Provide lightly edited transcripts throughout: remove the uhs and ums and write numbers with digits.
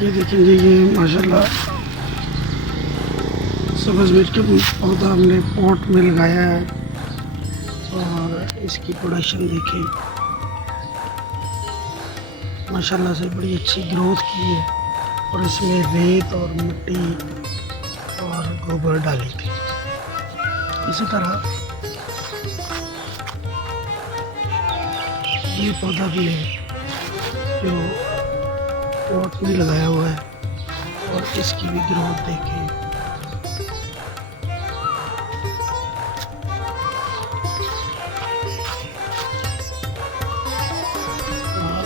ये देखेंगे, ये माशाल्लाह सब्ज़ मिर्च का पौधा हमने पॉट में लगाया है और इसकी प्रोडक्शन देखें, माशाल्लाह से बड़ी अच्छी ग्रोथ की है। और इसमें रेत और मिट्टी और गोबर डाली थी। इसी तरह ये पौधा भी है जो पॉट में लगाया हुआ है और इसकी भी ग्रोथ देखें। और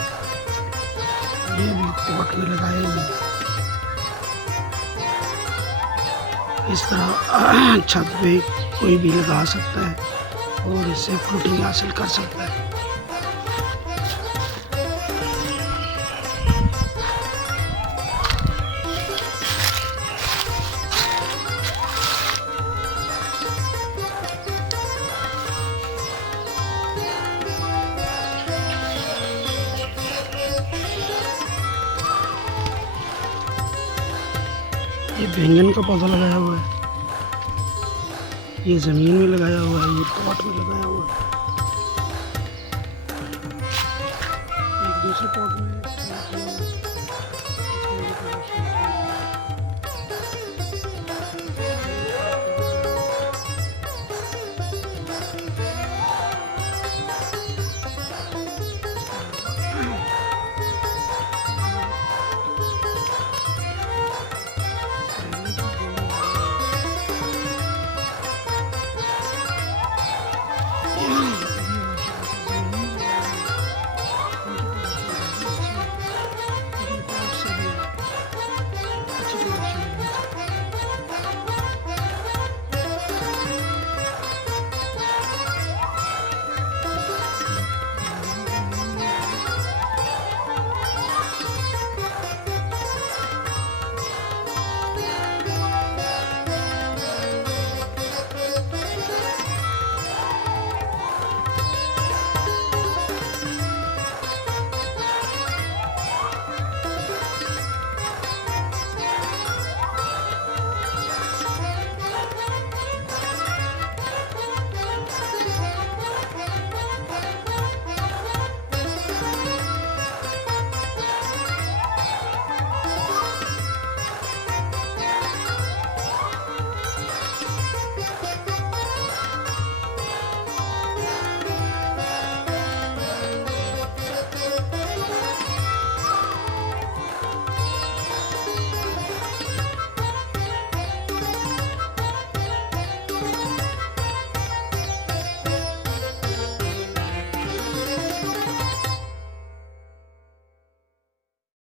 ये भी पॉट में लगाए हुए हैं। इस तरह छत पे कोई भी लगा सकता है और इससे फ्रूटिंग हासिल कर सकता है। ये बैंगन का पौधा लगाया हुआ है, ये ज़मीन में लगाया हुआ है, ये पॉट में लगाया हुआ है, एक दूसरे पॉट में